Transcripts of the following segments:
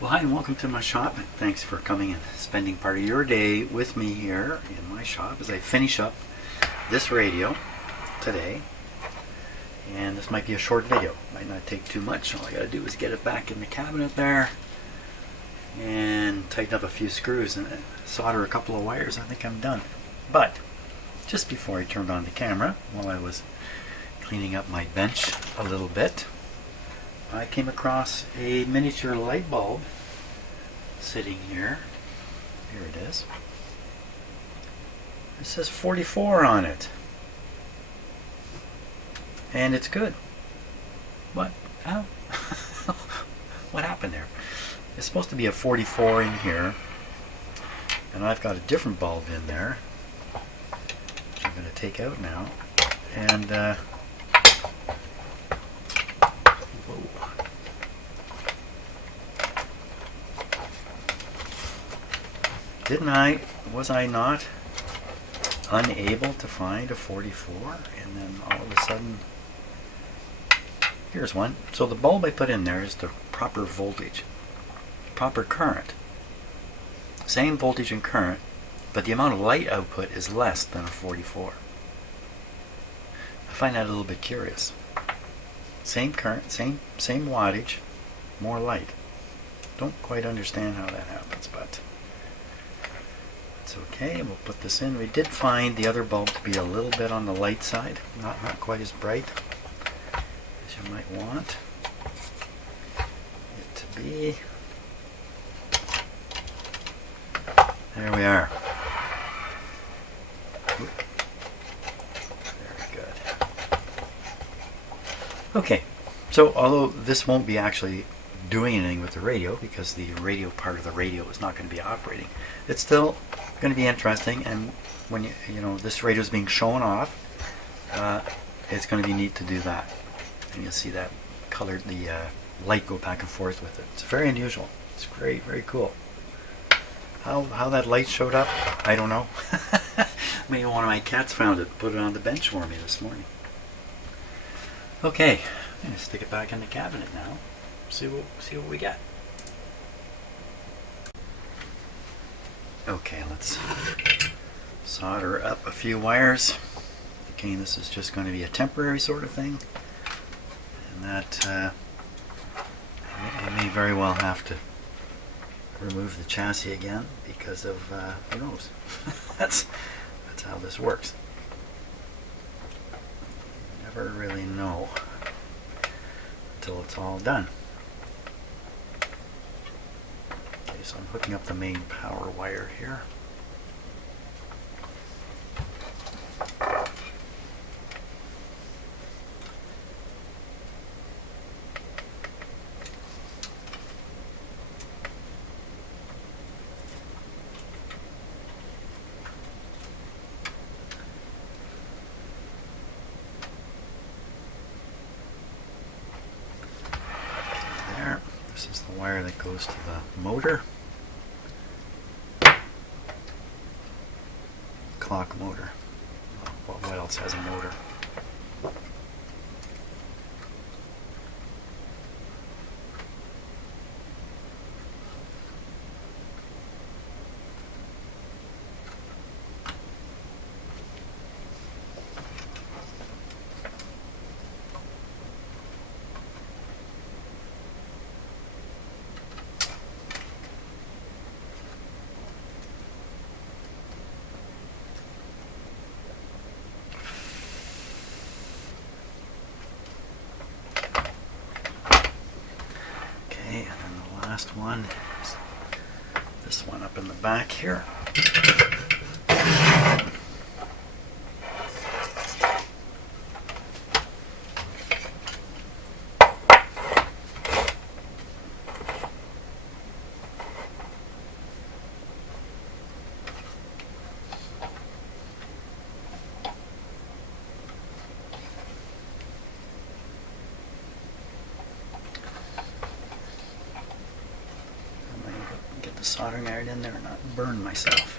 Well, hi and welcome to my shop. Thanks for coming and spending part of your day with me here in my shop as I finish up this radio today. And this might be a short video. Might not take too much. All I gotta do is get it back in the cabinet there and tighten up a few screws and solder a couple of wires. I think I'm done. But just before I turned on the camera, while I was cleaning up my bench a little bit, I came across a miniature light bulb sitting here. Here it is. It says 44 on it. And it's good. What? Oh. What happened there? It's supposed to be a 44 in here. And I've got a different bulb in there, which I'm going to take out now. And, was I not unable to find a 44? And then all of a sudden, here's one. So the bulb I put in there is the proper voltage, proper current. Same voltage and current, but the amount of light output is less than a 44. I find that a little bit curious. Same current, same wattage, more light. Don't quite understand how that happens, but it's okay. We'll put this in. We did find the other bulb to be a little bit on the light side, not quite as bright as you might want it to be. There we are. Very good. Okay, so although this won't be actually doing anything with the radio because the radio part of the radio is not going to be operating, it's still going to be interesting. And when you know this radio is being shown off, it's going to be neat to do that. And you'll see that colored, the light go back and forth with it. It's very unusual. It's great, very cool. How that light showed up, I don't know. Maybe one of my cats found it, put it on the bench for me this morning. Okay, I'm going to stick it back in the cabinet now. See what we got. Okay, let's solder up a few wires. Okay, this is just going to be a temporary sort of thing, and that I may very well have to remove the chassis again because of who knows. that's how this works. Never really know until it's all done. Okay, so I'm hooking up the main power wire here. This is the wire that goes to the motor. Clock motor. What else has a motor? And then the last one is this one up in the back here. Get the soldering iron in there and not burn myself.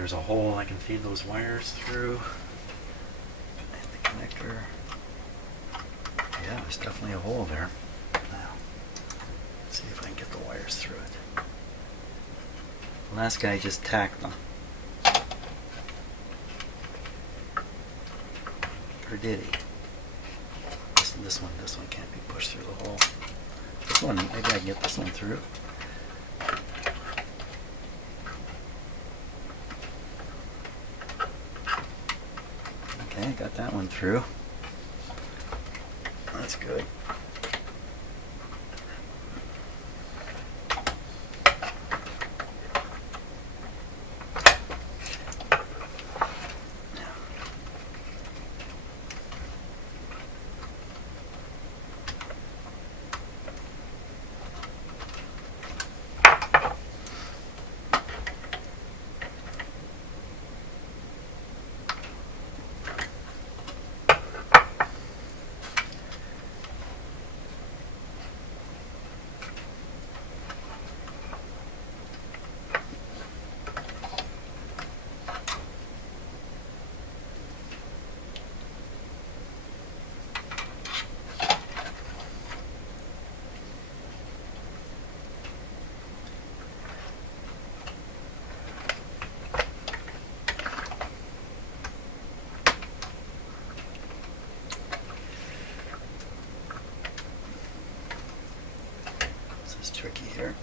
there's a hole I can feed those wires through. And the connector. Yeah, there's definitely a hole there. Now, let's see if I can get the wires through it. The last guy just tacked them. Or did he? This one can't be pushed through the hole. This one, maybe I can get this one through. Okay, got that one through. That's good. Tricky here.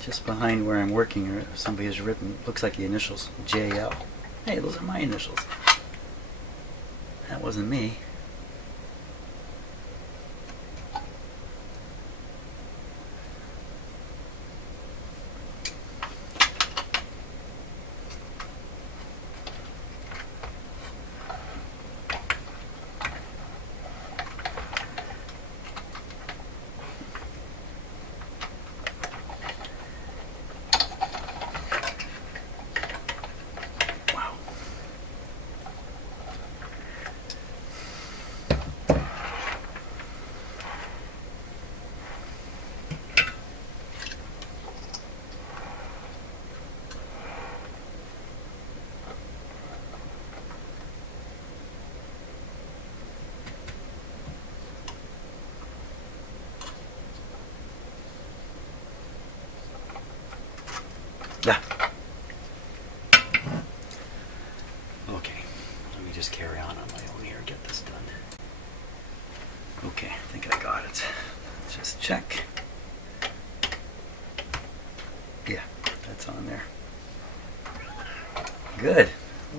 Just behind where I'm working, somebody has written, looks like the initials JL. Hey, those are my initials. That wasn't me. Yeah. Okay, let me just carry on my own here and get this done. Okay, I think I got it. Let's just check. Yeah, that's on there. Good.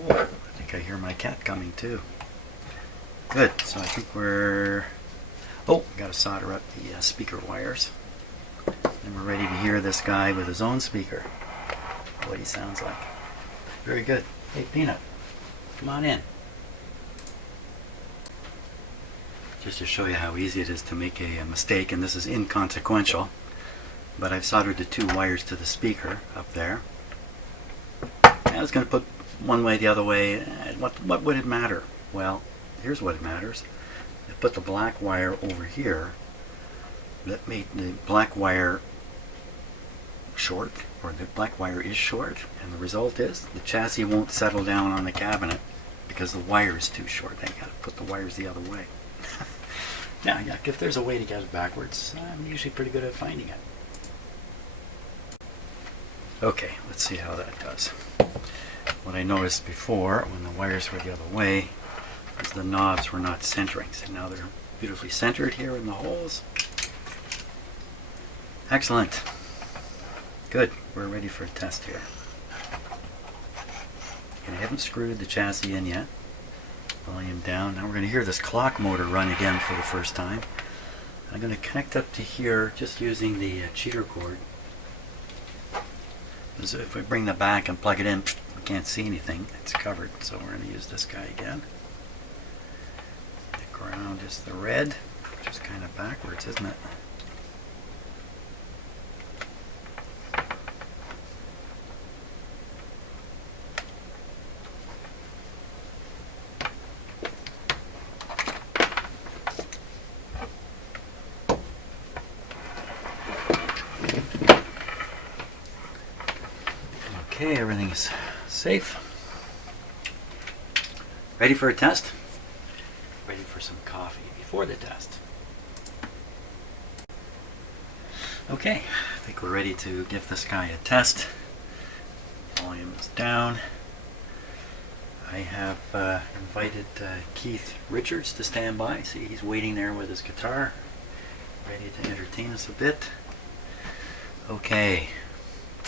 Oh, I think I hear my cat coming too. Good, so I think we're... Oh, got to solder up the speaker wires. And we're ready to hear this guy with his own speaker. What he sounds like. Very good. Hey, Peanut, come on in. Just to show you how easy it is to make a mistake, and this is inconsequential, but I've soldered the two wires to the speaker up there. I was going to put one way the other way. What would it matter? Well, here's what it matters. I put the black wire over here. That made the black wire short, or the black wire is short, and the result is the chassis won't settle down on the cabinet because the wire is too short. I gotta put the wires the other way. Yeah, if there's a way to get it backwards, I'm usually pretty good at finding it. Okay, let's see how that does. What I noticed before, when the wires were the other way, is the knobs were not centering. So now they're beautifully centered here in the holes. Excellent. Good, we're ready for a test here. And I haven't screwed the chassis in yet. Volume down. Now we're going to hear this clock motor run again for the first time. I'm going to connect up to here just using the cheater cord. So if we bring the back and plug it in, we can't see anything. It's covered, so we're going to use this guy again. The ground is the red, which is kind of backwards, isn't it? Okay, everything's safe. Ready for a test? Ready for some coffee before the test. Okay, I think we're ready to give this guy a test. Volume is down. I have invited Kieth Richards to stand by. See, he's waiting there with his guitar, ready to entertain us a bit. Okay.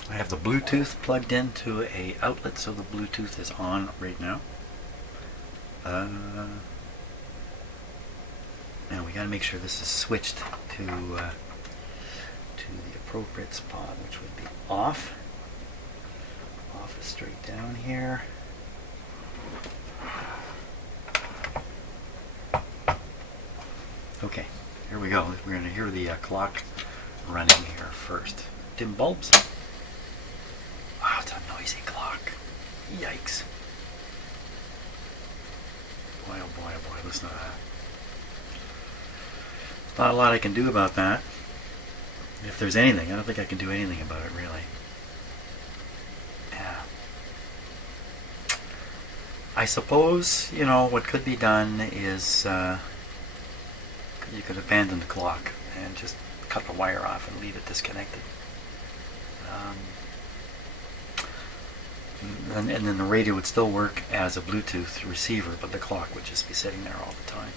I have the Bluetooth plugged into a outlet, so the Bluetooth is on right now. Now we got to make sure this is switched to the appropriate spot, which would be off. Off is straight down here. Okay, here we go. We're going to hear the clock running here first. Dim bulbs. Wow, it's a noisy clock. Yikes. Boy, oh boy, oh boy, listen to that. There's not a lot I can do about that. If there's anything, I don't think I can do anything about it, really. Yeah. I suppose, you know, what could be done is you could abandon the clock and just cut the wire off and leave it disconnected. And then the radio would still work as a Bluetooth receiver, but the clock would just be sitting there all the time.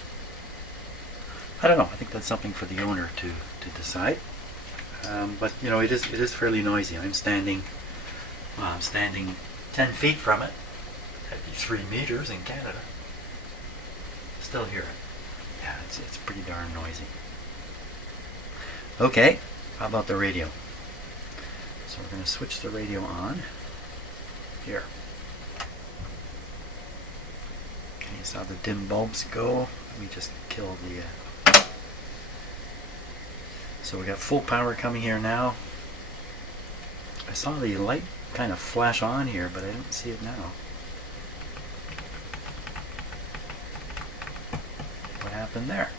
I don't know. I think that's something for the owner to decide. But you know, it is fairly noisy. I'm standing 10 feet from it. That'd be 3 meters in Canada. Still hear it. Yeah, it's pretty darn noisy. Okay, how about the radio? So we're going to switch the radio on. Here. Okay, you saw the dim bulbs go. Let me just kill the... So we got full power coming here now. I saw the light kind of flash on here, but I don't see it now. What happened there?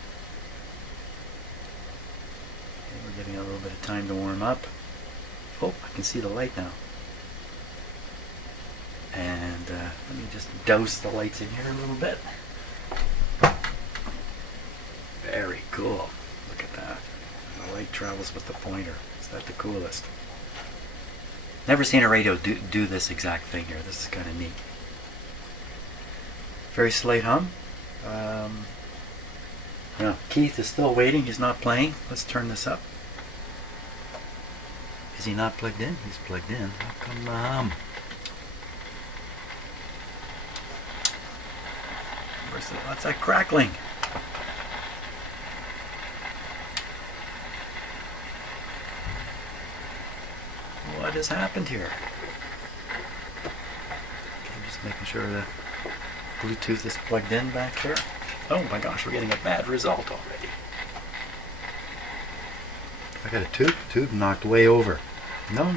Okay, we're giving it a little bit of time to warm up. Oh, I can see the light now. And let me just douse the lights in here a little bit. Very cool. Look at that. The light travels with the pointer. Is that the coolest? Never seen a radio do this exact thing here. This is kind of neat. Very slight hum. Now, Kieth is still waiting. He's not playing. Let's turn this up. Is he not plugged in? He's plugged in. How come the hum? What's that crackling? What has happened here? Okay, I'm just making sure the Bluetooth is plugged in back there. Oh my gosh, we're getting a bad result already. I got a tube knocked way over. No.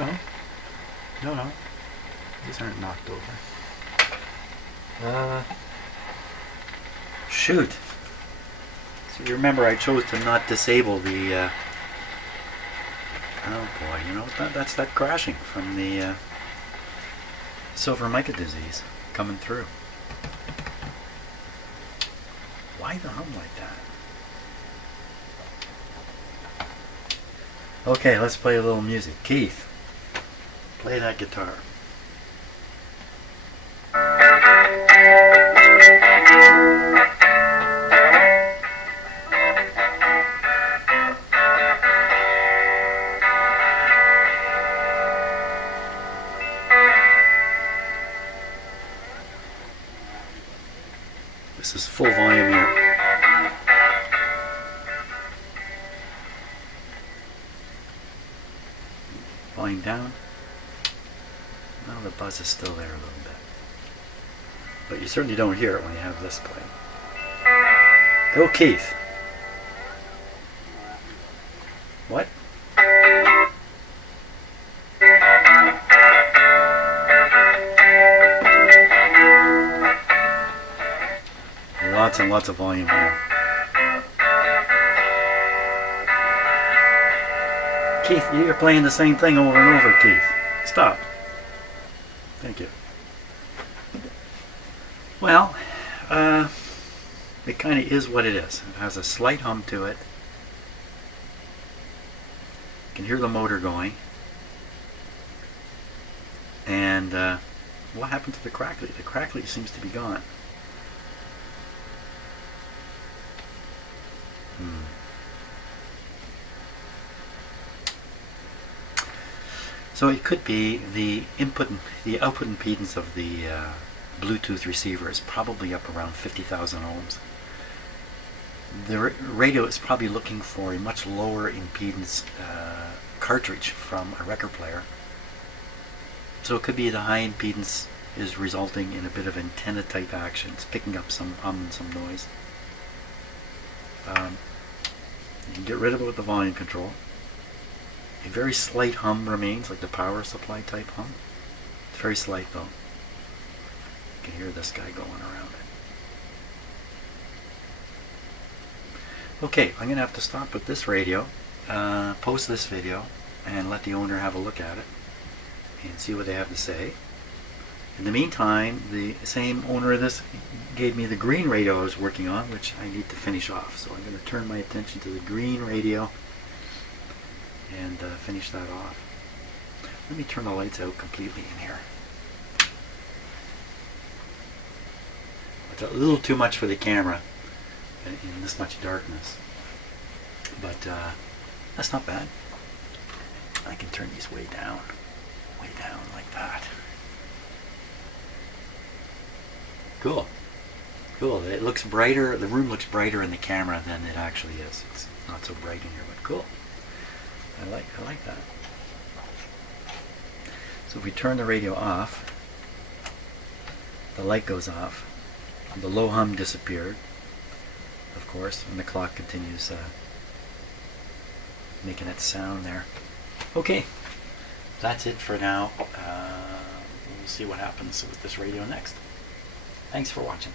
These aren't knocked over. Shoot. So you remember I chose to not disable the oh boy, you know, that's that crashing from the silver mica disease coming through. Why the hum like that? Okay, let's play a little music. Kieth, play that guitar. This is full volume here. Volume down. Well, the buzz is still there a little bit. But you certainly don't hear it when you have this playing. Go, Keith. What? Lots and lots of volume here. Keith, you're playing the same thing over and over, Keith. Stop. Thank you. Well, it kind of is what it is. It has a slight hum to it. You can hear the motor going. And what happened to the crackly? The crackly seems to be gone. So it could be the output impedance of the Bluetooth receiver is probably up around 50,000 ohms. The radio is probably looking for a much lower impedance cartridge from a record player. So it could be the high impedance is resulting in a bit of antenna type action. It's picking up some hum and some noise. You can get rid of it with the volume control. A very slight hum remains, like the power supply type hum. It's very slight though. You can hear this guy going around it. Okay, I'm going to have to stop with this radio, post this video, and let the owner have a look at it and see what they have to say. In the meantime, the same owner of this gave me the green radio I was working on, which I need to finish off. So I'm going to turn my attention to the green radio and finish that off. Let me turn the lights out completely in here. It's a little too much for the camera in this much darkness, but that's not bad. I can turn these way down like that. Cool. It looks brighter. The room looks brighter in the camera than it actually is. It's not so bright in here, but cool. I like that. So if we turn the radio off, the light goes off. The low hum disappeared, of course, and the clock continues making its sound there. Okay, that's it for now. We'll see what happens with this radio next. Thanks for watching.